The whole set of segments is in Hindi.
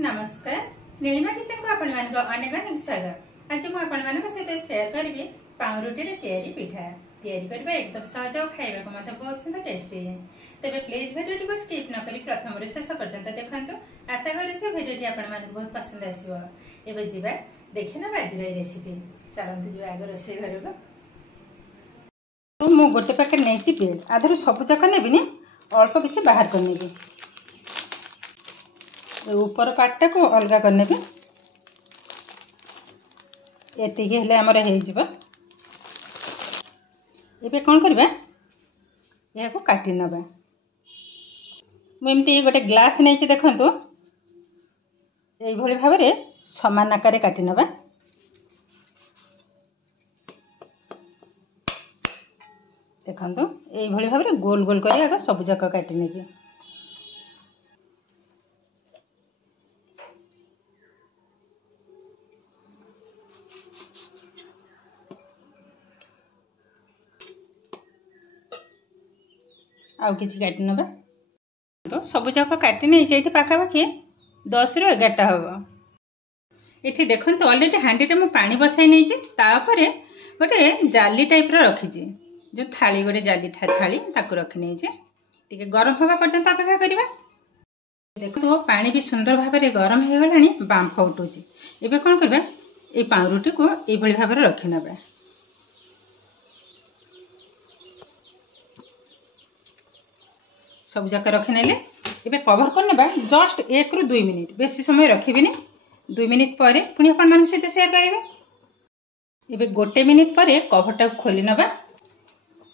नमस्कार नीलिमा किचन को आपण मानक अनेक अनेक स्वागत। आज मु आपण मानक सहित शेयर करिवे पाउरुटी रे तयारी पिठा तयारी करबा एकदम सहज और खाइबा को मते बहुत सुंदर टेस्टी है। तबे प्लीज वीडियो को स्किप न करी प्रथम रे शेष पर्यंत देखंतु। आशा करी से वीडियो आपण मानक बहुत पसंद आसीबो। एबे जिबा देखिना बाजी रे रेसिपी चलंतु जिबा आगर से घर को। तो मु गोटे पैकेट नेची बेल आधर सब जक नेबिनी अल्प किछि बाहर कर नेबी। ऊपर पार्टा को अलग करने एति हेले हमर हे जिबा। एबे कोन करबा या को काटी नबा। मु एमती गोटे ग्लास नेछि देखंतु एई भली भाबरे समान आकार काटी नबा। देखंतु एई भली भाबरे गोल गोल करी आगे सब जक काटी नेबी। आउ किसी काटी नबा। तो सब जाक काटी नहीं ये पाखापाखि 10 ରୁ 11टा हम। ये देखते अलरेडी हांडी मु पानी बसाई नहीं तापर गोटे जाली टाइप रखी जो थाली गोटे जाली थाली रखी नहीं गरम हवा पर्यंत अपेक्षा करवा। देखो पानी भी सुंदर भाव में गरम हो गलानी बांफ उठुची। एबे कौन करबा ए पाउरुटी को ये भाव में रखी नबा। सब जाक रखी नेले एबे कवर कर नेबा जस्ट 1 ରୁ 2 मिनिट बेसी समय रखिबिनी। 2 मिनिट पर पुणी अपन मान सहित शेयर करिवे। एबे गोटे मिनिट पर कवरटा खोली नबा।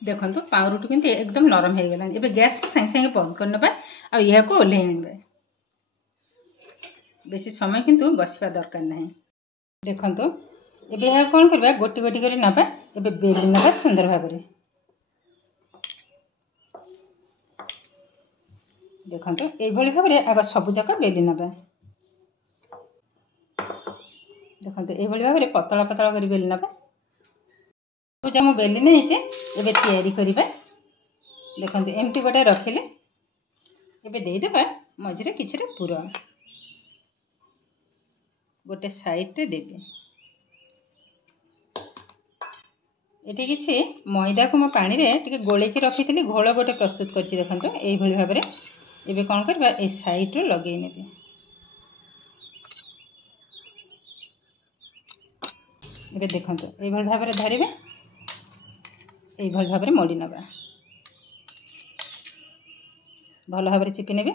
देखंतु पाउरुटी किंतु एकदम नरम हो गलानी। एबे गैस को संगे संगे बंद कर नबा आ यह को ओले आनबे। बेसी समय किंतु बसिबा दरकार नहीं। देखंतु एबे यह कोन करबा गोटी गोटी करी नबा। एबे बेली नबा सुंदर भाव में। देखो ये भाव में आग सब जाक बेली नबा। देखो ये भाव में पतला पतला कर बेली नबा। मुझे बेली नहीं एबे तैयारी करिबा। देखो एमती गोटे रखिले एबे देदेबा मझे किसी पूरा गोटे साइड रे देबे। ये किसी मैदा को मो पानी रे टिके गोलेकी रखी थी घोल गोटे प्रस्तुत करछि। देखो ये भाव में एबे कौन करबा ए साइड रो लगे नेबे। एबे देखंतु ए भल भाबरे धरिबे ए भल भाबरे मोड़ी नबा। भल भाबरे चिपि नेबे।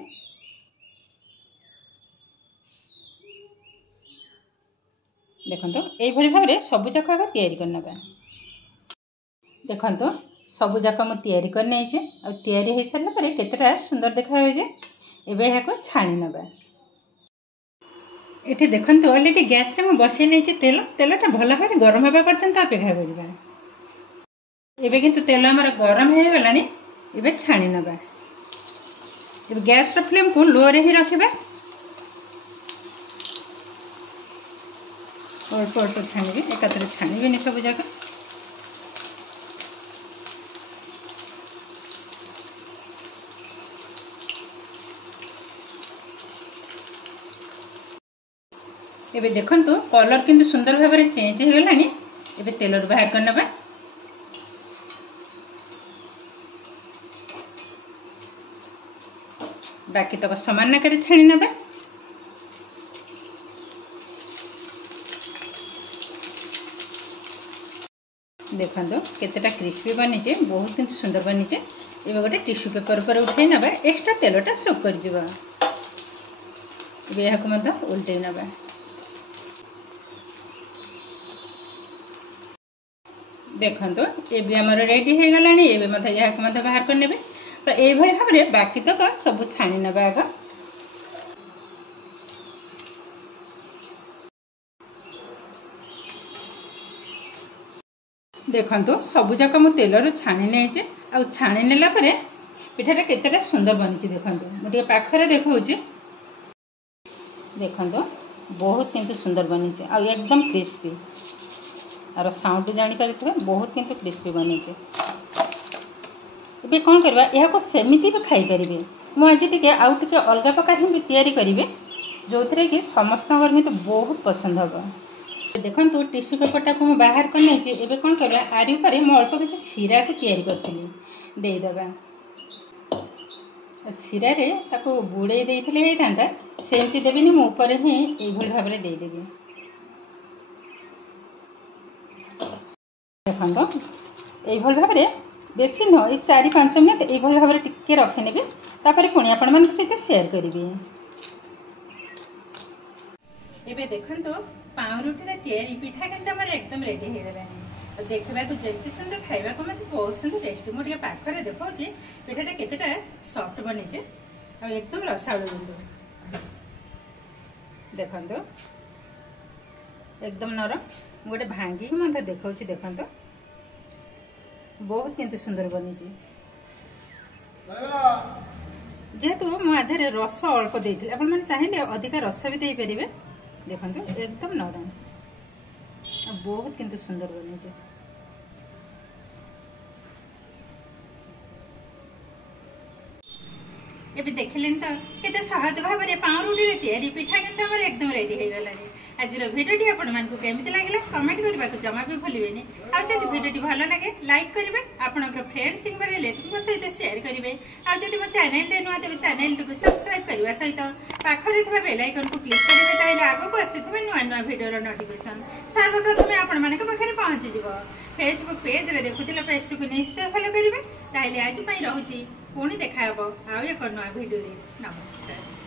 देखंतु ए भली भाबरे सब जाक आग तयारी कर नबा। देखंतु सब जाक मु तैयारी कर नहीं आ तैयारी हो सारा पर केतटा सुंदर देखा जे। एबे यहाँ छाणी नबा। ये देखते अलरेडी गैस रे मु बसई नहीं तेल तेलटा भल भाव गरम होगा पर्यंत अपेक्षा करवा। एबे किंतु तेल आमर गरम हो गलानी। एबे छाणी नबा। एबे गैस रो फ्लेम को लो रे ही रखिबा। अल्प अल्प छाणी एकाथरे छाणी सब जाक। एबे देखंतु कलर किंतु सुंदर भाव में चेंज हो गलानी। एबे तेल बाहर कर नबा। बाकी तक समान आकार छाणी नबा। देखंतु केतेटा क्रिस्पी बनीचे बहुत किंतु सुंदर बनीचे। एबे गोटे टिश्यू पेपर पर उठे नबा एक्स्ट्रा तेलटा सोक कर जिबा। एबे याको मत उल्टे नबा। देखंतु ये भी आमर रेडी हो गलानी। ये मत यहाँ मत बाहर कर नेबे। तो ये भाव में बाकी तक सब छाणी नबा। आग देखंतु सब जाक मु तेलर छाणी नहीं आ छाणी नेला परे पिठाटा केतेटा सुंदर बनी। देखंतु मुझे पाखरे देखौछि। देखंतु बहुत किंतु सुंदर बनी आ एकदम क्रिस्पी आर साउंड जानी पारे बहुत किंतु क्रिस्पी बनी। एबे कौन करबा यहाँ को सेमिति भी खाई परिबे। मु आज टिके आउ टिके अलग प्रकार ही तैयारी करिवे। जो थे कि समस्त किंतु बहुत पसंद हम। देखो टिश्यू पेपरटा को बाहर कर नहीं एबे कौन करवा आरी पर मैं अल्प किसी सीरा को तैयारी करी देदेबा सीरा रे ताको बुड़े देते होता सेमती देविनी मो ऊपर ही ये भाव में देदेवी। देखो ये भाव में बेसी नुह 4-5 मिनट ये भाव में टिके रखिने पुणी आपण मान सहित शेयर करी। एबे देखो पाउरुटी तैयारी पिठा के एकदम रेडी हो गलानी। देखा जमी सुंदर खावा को मतलब बहुत सुंदर टेस्टी मुझे पाखे देखा पिठाटा केतेटा सॉफ्ट बनीचे एकदम रसालु बिंदु देखो एकदम नरम गोटे भांगी मतलब देखा देखो बहुत किंतु सुंदर बनी जेहेतु मुझे रस अल्प देती आप चाहिए अधिका रस भी दे पारे। देखो एकदम नरम बहुत किंतु सुंदर बनी। एबे देखिले तो केते सहज भाव में पाउरुटी तैयारी पिठा के एकदम रेडी हो गला। आज भिडियोटी आपण मानकु केमिति लागिला कमेंट करबा को जमा भी भूलिबेनी। आ जदि भिडियोटी भलो लागे लाइक करिवे आपनकर फ्रेंड्स किंबा रिलेटिव को सहित शेयर करिवे। आ जदि मो चैनल रे नुआ तेबे चैनल को सब्सक्राइब करबा सहित पाखरे थबा बेल आइकन को क्लिक करिवे ताइले आगो को आसीथबे नुआ नुआ भिडियो रो नोटिफिकेशन सर्वप्रथम आपण मानक पाखरे पहुंची जिवो। फेसबुक पेज रे देखुतिला पेज को निश्चय फॉलो करिवे ताइले आज पई रहूची पुणी देखा हबो आ एक नुआ भिडियो रे। नमस्कार।